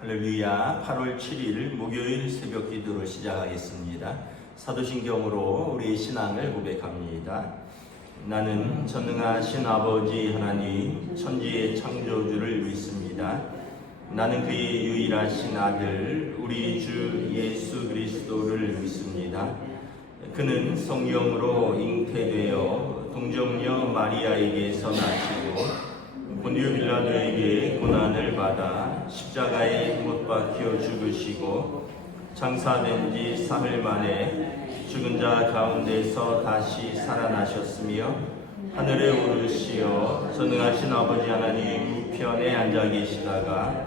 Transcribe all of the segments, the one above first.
할렐루야. 8월 7일 목요일 새벽 기도로 시작하겠습니다. 사도신경으로 우리의 신앙을 고백합니다. 나는 전능하신 아버지 하나님 천지의 창조주를 믿습니다. 나는 그의 유일하신 아들 우리 주 예수 그리스도를 믿습니다. 그는 성령으로 잉태되어 동정녀 마리아에게서 나시고 본디오 빌라도에게 고난을 받아 십자가에 못 박혀 죽으시고 장사된 지 사흘 만에 죽은 자 가운데서 다시 살아나셨으며 하늘에 오르시어 전능하신 아버지 하나님 우편에 앉아 계시다가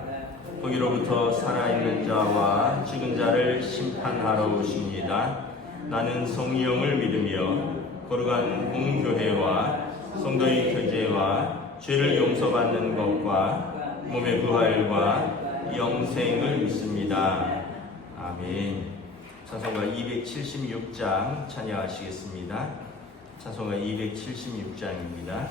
거기로부터 살아있는 자와 죽은 자를 심판하러 오십니다. 나는 성령을 믿으며 거룩한 공교회와 성도의 교제와 죄를 용서받는 것과 몸의 부활과 영생을 믿습니다. 아멘. 찬송가 276장 찬양하시겠습니다. 찬송가 276장입니다.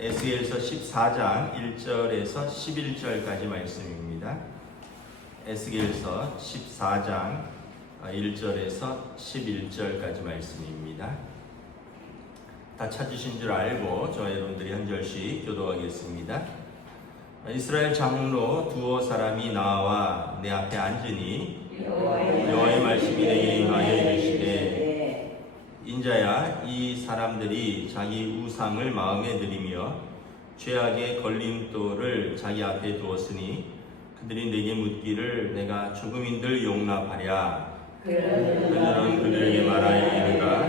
에스겔서 14장 1절에서 11절까지 말씀입니다. 에스겔서 14장 1절에서 11절까지 말씀입니다. 다 찾으신 줄 알고 저 여러분들이 한 절씩 교도하겠습니다. 이스라엘 장로 두어 사람이 나와 내 앞에 앉으니 여호와의 말씀이 내게 임하여 이르시되 인자야, 이 사람들이 자기 우상을 마음에 들이며 죄악의 걸림돌을 자기 앞에 두었으니 그들이 내게 묻기를 내가 죽음인들 용납하랴. 그들은 그들에게 말하여 이르라.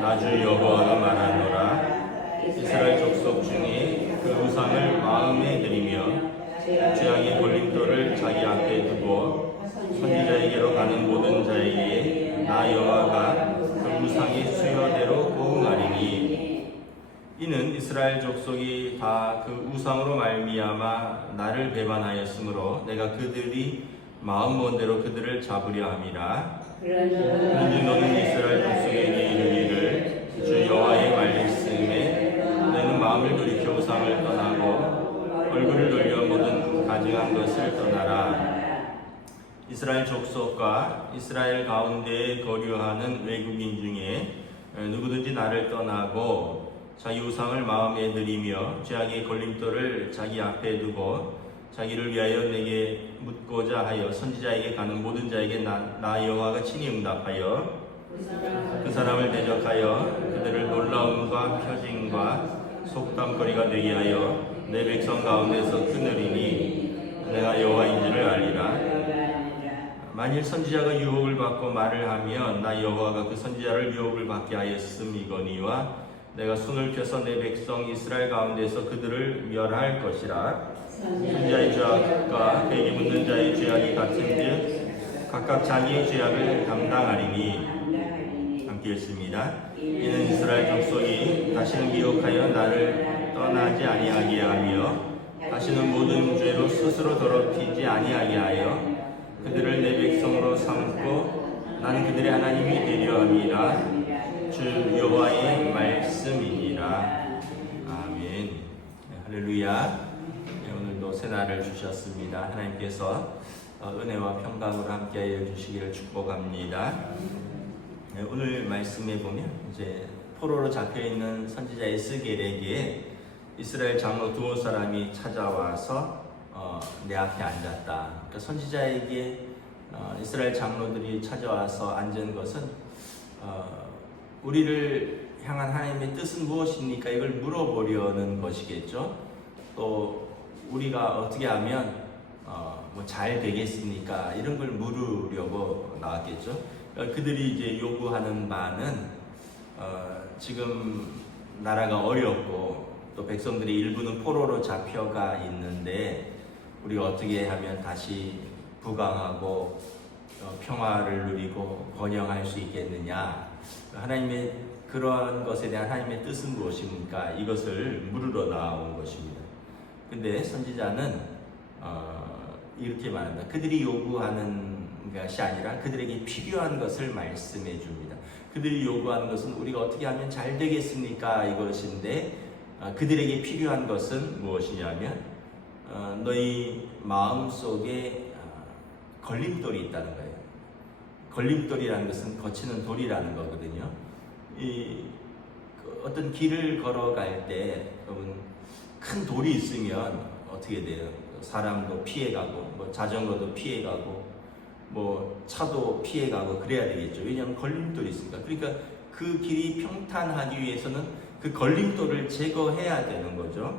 나 주 여호와가 말하노라. 이스라엘 족속 중에 그 우상을 마음에 들이며 죄악의 걸림돌을 자기 앞에 두고 선지자에게로 가는 모든 자에게 나 여호와가 우상의 수여대로 보응하리니 이는 이스라엘 족속이 다 그 우상으로 말미암아 나를 배반하였으므로 내가 그들이 마음 먼 대로 그들을 잡으려 함이라. 그런즉 너는 이스라엘 족속에게 이르기를 우상을 떠나고 얼굴을 돌려 모든 가증한 것을 떠나라. 이스라엘 족속과 이스라엘 가운데 거류하는 외국인 중에 누구든지 나를 떠나고 자기 우상을 마음에 들이며 죄악의 걸림돌을 자기 앞에 두고 자기를 위하여 내게 묻고자 하여 선지자에게 가는 모든 자에게 나 여호와가 친히 응답하여 그 사람을 대적하여 그들을 놀라움과 표징과 속담거리가 되게 하여 내 백성 가운데서 끊으리니 내가 여호와인지를 알리라. 만일 선지자가 유혹을 받고 말을 하면 나 여호와가 그 선지자를 유혹을 받게 하였음이거니와 내가 손을 펴서 내 백성 이스라엘 가운데서 그들을 멸할 것이라. 선지자의 죄악과 베개 묻는 자의 죄악이 같은즉 각각 자기의 죄악을 감당하리니. 함께 읽습니다. 이는 이스라엘 족속이 다시는 미혹하여 나를 떠나지 아니하게 하며 다시는 모든 죄로 스스로 더럽히지 아니하게 하여 그들을 내 백성으로 삼고 나는 그들의 하나님이 되려 함이라. 주 여호와의 말씀이니라. 아멘. 네, 할렐루야. 네, 오늘도 새날을 주셨습니다. 하나님께서 은혜와 평강으로 함께하여 주시기를 축복합니다. 네, 오늘 말씀에 보면 이제 포로로 잡혀 있는 선지자 에스겔에게 이스라엘 장로 두어 사람이 찾아와서 내 앞에 앉았다. 그러니까 선지자에게 이스라엘 장로들이 찾아와서 앉은 것은 우리를 향한 하나님의 뜻은 무엇입니까? 이걸 물어보려는 것이겠죠. 또 우리가 어떻게 하면 뭐 잘 되겠습니까? 이런 걸 물으려고 나왔겠죠. 그들이 이제 요구하는 바는 지금 나라가 어렵고 또 백성들이 일부는 포로로 잡혀가 있는데 우리가 어떻게 하면 다시 부강하고 평화를 누리고 번영할 수 있겠느냐. 하나님의 그러한 것에 대한 하나님의 뜻은 무엇입니까? 이것을 물으러 나온 것입니다. 근데 선지자는 이렇게 말한다. 그들이 요구하는 것이 아니라 그들에게 필요한 것을 말씀해 줍니다. 그들이 요구하는 것은 우리가 어떻게 하면 잘 되겠습니까? 이것인데 그들에게 필요한 것은 무엇이냐면 너희 마음속에 걸림돌이 있다는 거예요. 걸림돌이라는 것은 거치는 돌이라는 거거든요. 어떤 길을 걸어갈 때 큰 돌이 있으면 어떻게 돼요? 사람도 피해가고 뭐 자전거도 피해가고 뭐 차도 피해가고 그래야 되겠죠. 왜냐하면 걸림돌이 있으니까. 그러니까 그 길이 평탄하기 위해서는 그 걸림돌을 제거해야 되는 거죠.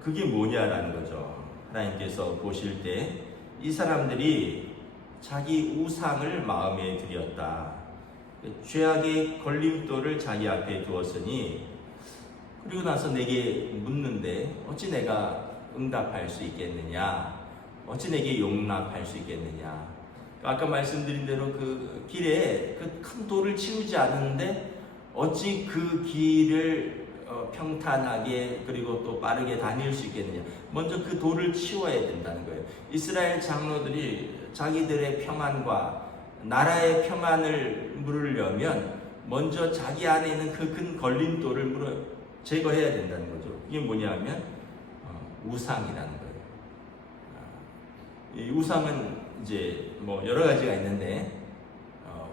그게 뭐냐라는 거죠. 하나님께서 보실 때 이 사람들이 자기 우상을 마음에 들였다. 죄악의 걸림돌을 자기 앞에 두었으니 그리고 나서 내게 묻는데 어찌 내가 응답할 수 있겠느냐? 어찌 내게 용납할 수 있겠느냐? 아까 말씀드린 대로 그 길에 그 큰 돌을 치우지 않는데 어찌 그 길을 평탄하게 그리고 또 빠르게 다닐 수 있겠느냐? 먼저 그 돌을 치워야 된다는 거예요. 이스라엘 장로들이 자기들의 평안과 나라의 평안을 물으려면 먼저 자기 안에 있는 그 큰 걸림돌을 제거해야 된다는 거죠. 이게 뭐냐면 우상이라는 거예요. 이 우상은 이제 뭐 여러 가지가 있는데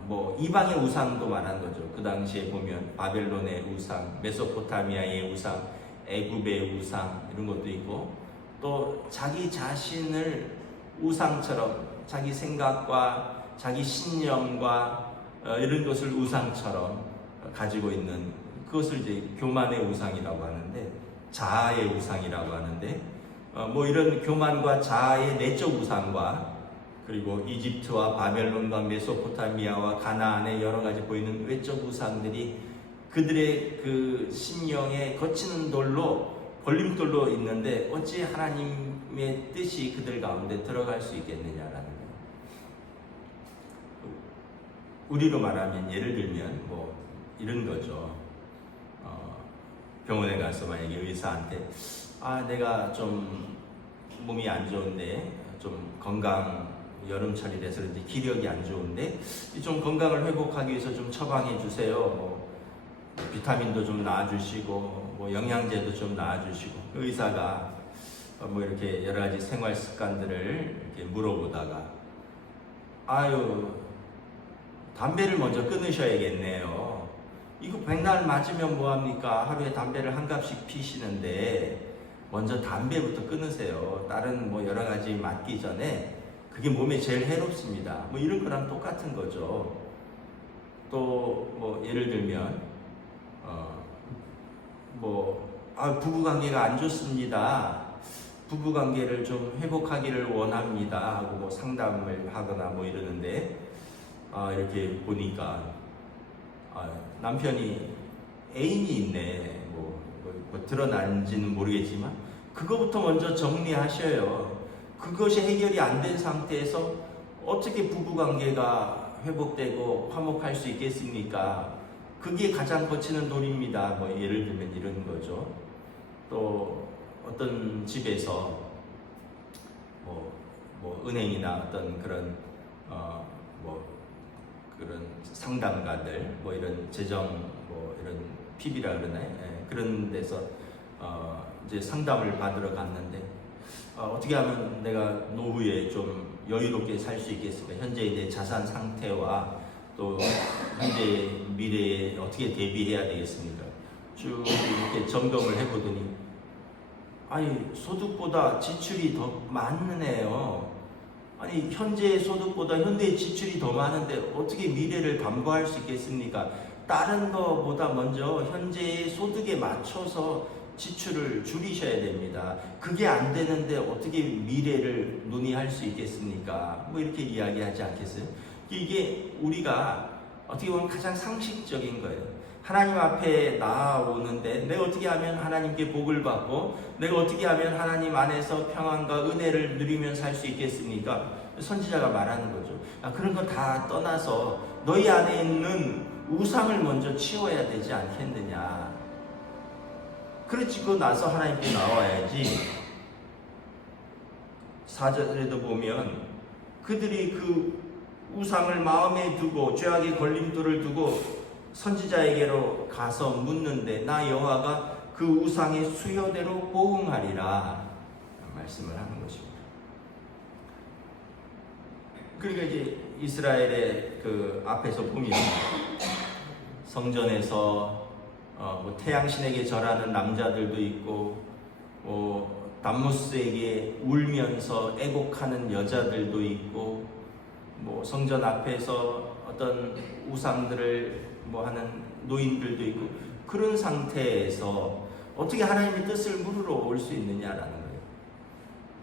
뭐 이방의 우상도 말하는 거죠. 그 당시에 보면 바벨론의 우상, 메소포타미아의 우상, 애굽의 우상 이런 것도 있고 또 자기 자신을 우상처럼 자기 생각과 자기 신념과 이런 것을 우상처럼 가지고 있는 그것을 이제 교만의 우상이라고 하는데 자아의 우상이라고 하는데 뭐 이런 교만과 자아의 내적 우상과 그리고 이집트와 바벨론과 메소포타미아와 가나안의 여러 가지 보이는 외적 우상들이 그들의 그 심령에 거치는 돌로 걸림돌로 있는데 어찌 하나님의 뜻이 그들 가운데 들어갈 수 있겠느냐라는 거예요. 우리로 말하면 예를 들면 뭐 이런 거죠. 병원에 가서 만약에 의사한테 내가 좀 몸이 안 좋은데 좀 여름철이라서 이제 기력이 안 좋은데 좀 건강을 회복하기 위해서 좀 처방해 주세요. 비타민도 좀 놔주시고 뭐 영양제도 좀 놔주시고 의사가 뭐 이렇게 여러 가지 생활 습관들을 이렇게 물어보다가 아유 담배를 먼저 끊으셔야겠네요. 이거 백날 맞으면 뭐합니까? 하루에 담배를 한 갑씩 피시는데 먼저 담배부터 끊으세요. 다른 뭐 여러 가지 맞기 전에 그게 몸에 제일 해롭습니다. 뭐 이런 거랑 똑같은 거죠. 또 뭐 예를 들면 부부 관계가 안 좋습니다. 부부 관계를 좀 회복하기를 원합니다 하고 뭐 상담을 하거나 뭐 이러는데 이렇게 보니까 남편이 애인이 있네 뭐 드러난지는 모르겠지만 그거부터 먼저 정리하셔요. 그것이 해결이 안 된 상태에서 어떻게 부부 관계가 회복되고 화목할 수 있겠습니까? 그게 가장 거치는 놀이입니다. 뭐 예를 들면 이런 거죠. 또 어떤 집에서 뭐 은행이나 어떤 그런 그런 상담가들 뭐 이런 재정 뭐 이런 PB라 그러나요? 예, 그런 데서 이제 상담을 받으러 갔는데 어떻게 하면 내가 노후에 좀 여유롭게 살 수 있겠습니까? 현재의 내 자산 상태와 또 현재의 미래에 어떻게 대비해야 되겠습니까? 쭉 이렇게 점검을 해보더니 아니 소득보다 지출이 더 많네요. 아니 현재의 소득보다 현재의 지출이 더 많은데 어떻게 미래를 담보할 수 있겠습니까? 다른 거보다 먼저 현재의 소득에 맞춰서 지출을 줄이셔야 됩니다. 그게 안 되는데 어떻게 미래를 논의할 수 있겠습니까? 뭐 이렇게 이야기하지 않겠어요? 이게 우리가 어떻게 보면 가장 상식적인 거예요. 하나님 앞에 나아오는데 내가 어떻게 하면 하나님께 복을 받고 내가 어떻게 하면 하나님 안에서 평안과 은혜를 누리면 살 수 있겠습니까? 선지자가 말하는 거죠. 그런 거 다 떠나서 너희 안에 있는 우상을 먼저 치워야 되지 않겠느냐. 그러고 나서 하나님께 나와야지. 4절에도 보면 그들이 그 우상을 마음에 두고 죄악의 걸림돌을 두고 선지자에게로 가서 묻는데 나 여호와가 그 우상의 수요대로 보응하리라 말씀을 하는 것입니다. 그러니까 이제 이스라엘의 그 앞에서 보면 성전에서 뭐 태양신에게 절하는 남자들도 있고 담무스에게 울면서 애곡하는 여자들도 있고 뭐 성전 앞에서 어떤 우상들을 뭐 하는 노인들도 있고 그런 상태에서 어떻게 하나님의 뜻을 물으러 올 수 있느냐라는 거예요.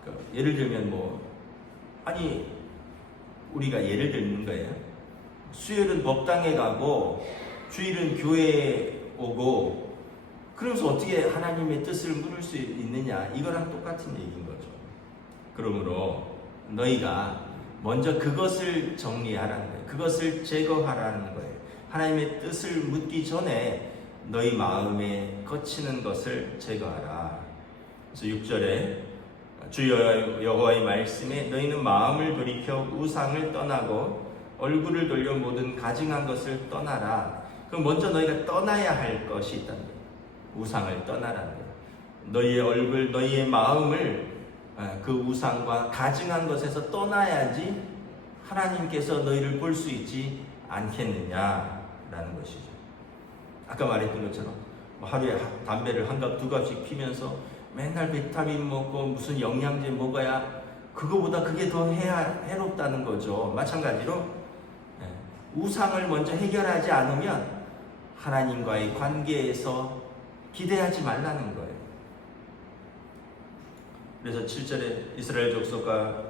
그러니까 예를 들면 우리가 예를 드는 거예요. 수요일은 법당에 가고 주일은 교회에 오고 그러면서 어떻게 하나님의 뜻을 물을 수 있느냐 이거랑 똑같은 얘기인 거죠. 그러므로 너희가 먼저 그것을 정리하라는 거예요. 그것을 제거하라는 거예요. 하나님의 뜻을 묻기 전에 너희 마음에 거치는 것을 제거하라. 그래서 6절에 주 여호와의 말씀에 너희는 마음을 돌이켜 우상을 떠나고 얼굴을 돌려 모든 가증한 것을 떠나라. 그럼 먼저 너희가 떠나야 할 것이 있다는 거예요. 우상을 떠나라는 거예요. 너희의 얼굴, 너희의 마음을 그 우상과 가증한 것에서 떠나야지 하나님께서 너희를 볼 수 있지 않겠느냐라는 것이죠. 아까 말했던 것처럼 하루에 담배를 한 갑, 두 갑씩 피면서 맨날 비타민 먹고 무슨 영양제 먹어야 그거보다 그게 더 해롭다는 거죠. 마찬가지로 우상을 먼저 해결하지 않으면 하나님과의 관계에서 기대하지 말라는 거예요. 그래서 7절에 이스라엘 족속과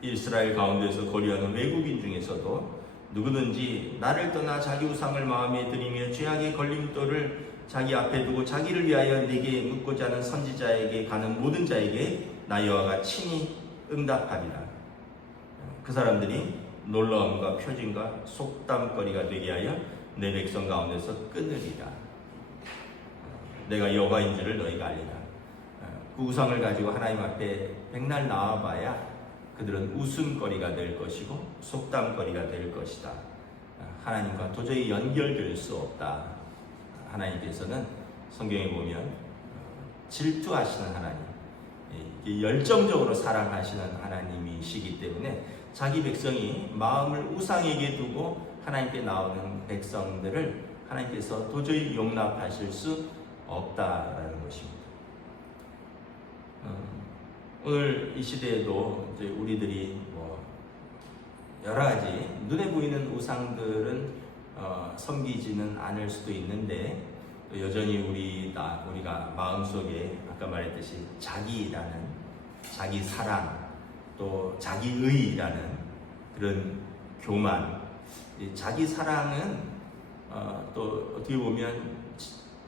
이스라엘 가운데서 거류하는 외국인 중에서도 누구든지 나를 떠나 자기 우상을 마음에 들이며 죄악의 걸림돌을 자기 앞에 두고 자기를 위하여 내게 묻고자 하는 선지자에게 가는 모든 자에게 나 여호와가 친히 응답하리라. 그 사람들이 놀라움과 표징과 속담거리가 되게 하여 내 백성 가운데서 끊으리라. 내가 여호와인 줄을 너희가 알리라. 그 우상을 가지고 하나님 앞에 백날 나와봐야 그들은 웃음거리가 될 것이고 속담거리가 될 것이다. 하나님과 도저히 연결될 수 없다. 하나님께서는 성경에 보면 질투하시는 하나님, 열정적으로 사랑하시는 하나님이시기 때문에 자기 백성이 마음을 우상에게 두고 하나님께 나오는 백성들을 하나님께서 도저히 용납하실 수 없다라는 것입니다. 오늘 이 시대에도 이제 우리들이 여러 가지 눈에 보이는 우상들은 섬기지는 않을 수도 있는데 또 여전히 우리가 마음속에 아까 말했듯이 자기라는 자기 사랑 또 자기의라는 그런 교만, 자기 사랑은 또 어떻게 보면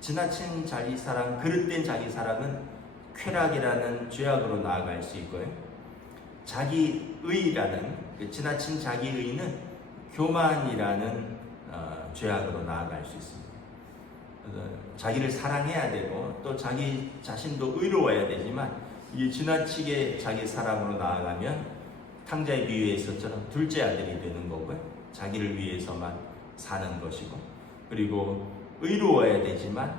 지나친 자기 사랑, 그릇된 자기 사랑은 쾌락이라는 죄악으로 나아갈 수 있고요. 자기의라는 지나친 자기의는 교만이라는 죄악으로 나아갈 수 있습니다. 자기를 사랑해야 되고 또 자기 자신도 의로워야 되지만 이 지나치게 자기 사랑으로 나아가면 탕자의 비유에서처럼 둘째 아들이 되는 거고요. 자기를 위해서만 사는 것이고, 그리고 의로워야 되지만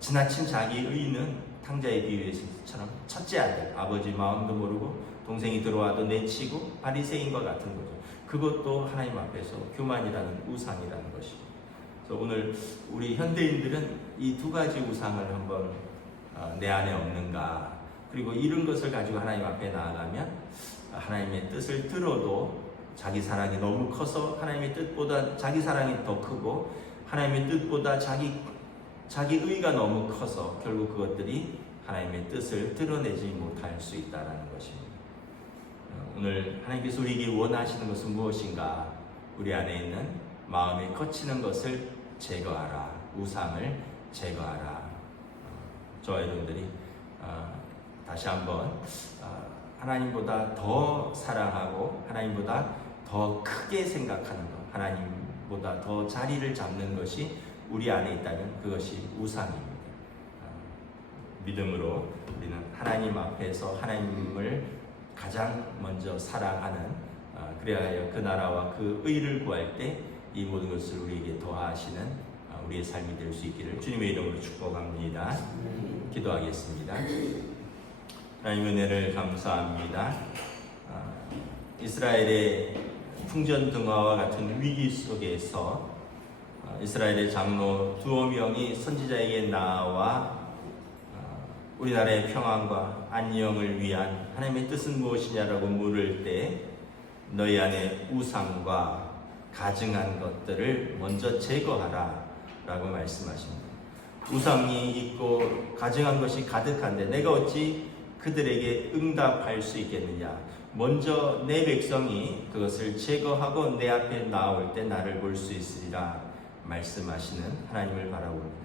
지나친 자기의는 탕자의 비유에서처럼 첫째 아들, 아버지 마음도 모르고 동생이 들어와도 내치고 바리새인과 같은 거죠. 그것도 하나님 앞에서 교만이라는 우상이라는 것이죠. 그래서 오늘 우리 현대인들은 이 두 가지 우상을 한번 내 안에 없는가, 그리고 이런 것을 가지고 하나님 앞에 나아가면 하나님의 뜻을 들어도 자기 사랑이 너무 커서 하나님의 뜻보다 자기 사랑이 더 크고 하나님의 뜻보다 자기의가 너무 커서 결국 그것들이 하나님의 뜻을 드러내지 못할 수 있다는 것입니다. 오늘 하나님께서 우리에게 원하시는 것은 무엇인가? 우리 안에 있는 마음에 거치는 것을 제거하라. 우상을 제거하라. 저와 여러분들이 다시 한번 하나님보다 더 사랑하고 하나님보다 더 크게 생각하는 것, 하나님보다 더 자리를 잡는 것이 우리 안에 있다면 그것이 우상입니다. 믿음으로 우리는 하나님 앞에서 하나님을 가장 먼저 사랑하는, 그래야 그 나라와 그 의를 구할 때 이 모든 것을 우리에게 더하시는 우리의 삶이 될 수 있기를 주님의 이름으로 축복합니다. 기도하겠습니다. 하나님 은혜를 감사합니다. 이스라엘의 풍전등화와 같은 위기 속에서 이스라엘의 장로 두어 명이 선지자에게 나와 우리나라의 평안과 안녕을 위한 하나님의 뜻은 무엇이냐라고 물을 때 너희 안에 우상과 가증한 것들을 먼저 제거하라 라고 말씀하십니다. 우상이 있고 가증한 것이 가득한데 내가 어찌 그들에게 응답할 수 있겠느냐. 먼저 내 백성이 그것을 제거하고 내 앞에 나올 때 나를 볼 수 있으리라 말씀하시는 하나님을 바라봅니다.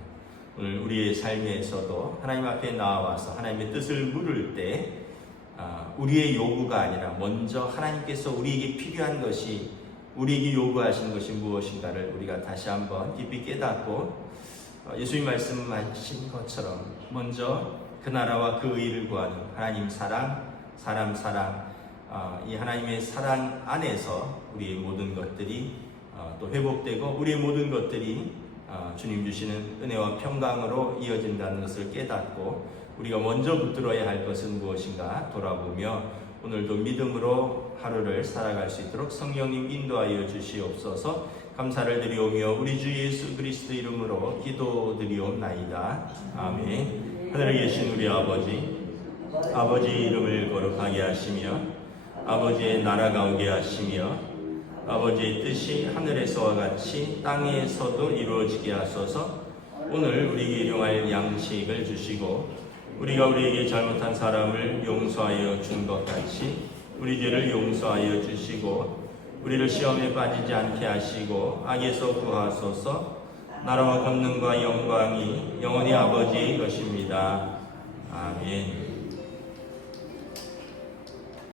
오늘 우리의 삶에서도 하나님 앞에 나와서 하나님의 뜻을 물을 때 우리의 요구가 아니라 먼저 하나님께서 우리에게 필요한 것이, 우리에게 요구하시는 것이 무엇인가를 우리가 다시 한번 깊이 깨닫고 예수님 말씀하신 것처럼 먼저 그 나라와 그 의를 구하는 하나님 사랑, 사람 사랑, 이 하나님의 사랑 안에서 우리의 모든 것들이 또 회복되고 우리의 모든 것들이 주님 주시는 은혜와 평강으로 이어진다는 것을 깨닫고 우리가 먼저 붙들어야 할 것은 무엇인가 돌아보며 오늘도 믿음으로 하루를 살아갈 수 있도록 성령님 인도하여 주시옵소서. 감사를 드리오며 우리 주 예수 그리스도 이름으로 기도드리옵나이다. 아멘. 하늘에 계신 우리 아버지 이름을 거룩하게 하시며 아버지의 나라가 오게 하시며 아버지의 뜻이 하늘에서와 같이 땅에서도 이루어지게 하소서. 오늘 우리에게 일용할 양식을 주시고 우리가 우리에게 잘못한 사람을 용서하여 준 것 같이 우리 죄를 용서하여 주시고 우리를 시험에 빠지지 않게 하시고 악에서 구하소서. 나라와 권능과 영광이 영원히 아버지의 것입니다. 아멘.